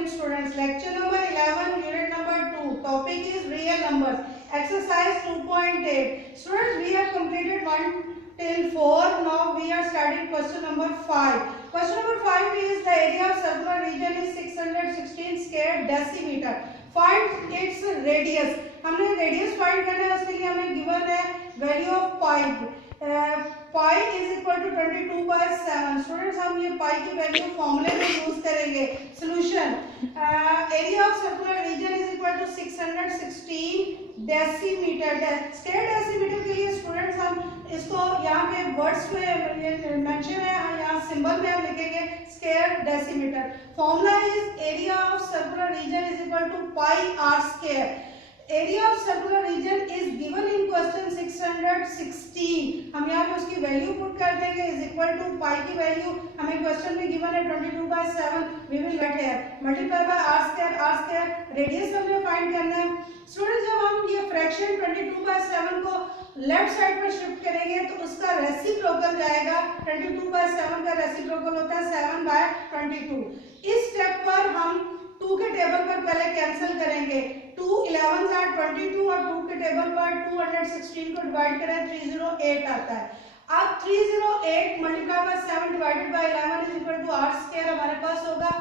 morning students. Lecture number 11, unit number 2. Topic is real numbers. Exercise 2.8. Students, we have completed 1 till 4. Now we are starting question number 5. Question number 5 is the area of circular region is 616 square decimeter. Find its radius. हमने radius find करना है, उसके लिए हमें given है value of pi. Pi is equal to 22 by 7. Students, हम ये pi की वैल्यू फॉर्मूले में यूज करेंगे. Solution. Area of circular region is equal to 616 decimeter. Square decimeter के लिए स्टूडेंट्स हम इसको यहाँ पे वर्ड्स में मेंशन है, यहाँ सिंबल में हम लिखेंगे square decimeter. Formula is area of circular region is equal to pi r square. Area of circular region is given in question 616. हम यहाँ पे उसकी वैल्यू पुट कर देंगे is equal to pi की वैल्यू हमें क्वेश्चन में given है 22 by 7. We will get here multiply by r square. Radius हमें फाइंड करना है. स्टूडेंट, जब हम ये फ्रैक्शन 22 by 7 को लेफ्ट साइड पर शिफ्ट करेंगे तो उसका रेसिप्रोकल जाएगा. 22 by 7 का रेसिप्रोकल होता है 7 by 22. इस स्टेप पर हम 2 के टेबल पर पहले कैंसिल करेंगे. 2 11 are 22 और 2 के टेबल पर 216 को डिवाइड करें 308 आता है. अब 308 multiply by 7 divided by 11 is equal to r square हमारे पास होगा.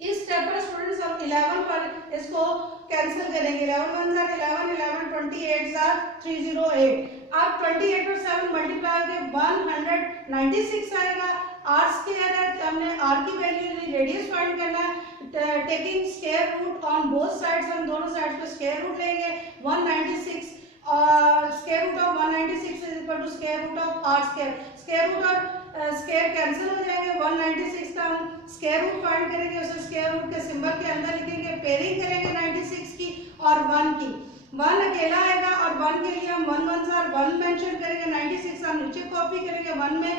इस स्टेप पर स्टूडेंट्स हम 11 पर इसको कैंसिल करेंगे. 11 1 are 11, 11 28 are 308. अब 28 और 7 मल्टीप्लाई करके 196 आएगा. r स्क्वायर है, हमने r की वैल्यू रेडियस फाइंड करना है. Taking square root on both sides, हम दोनों साइड्स पे स्क्वायर रूट लेंगे. 196 और square root of 196 is equal to square root of r square. Square root और स्क्वायर कैंसिल हो जाएंगे. 196 का हम स्क्वायर रूट फाइंड करेंगे, उसे स्क्वायर रूट के सिंबल के अंदर लिखेंगे. पेयरिंग करेंगे 96 की और 1 की. 1 अकेला आएगा और 1 के लिए हम 1 1 और 1 मेंशन करेंगे. 96 हम नीचे कॉपी करेंगे. 1 में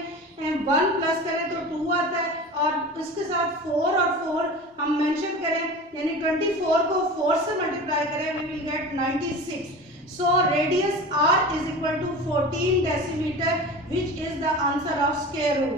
1 प्लस करें तो 2 आता है और उसके साथ 4 और 4 हम मेंशन करें, यानी 24 को 4 से मल्टीप्लाई करें, we will get 96. So radius r is equal to 14 decimeter, which is the answer of square root.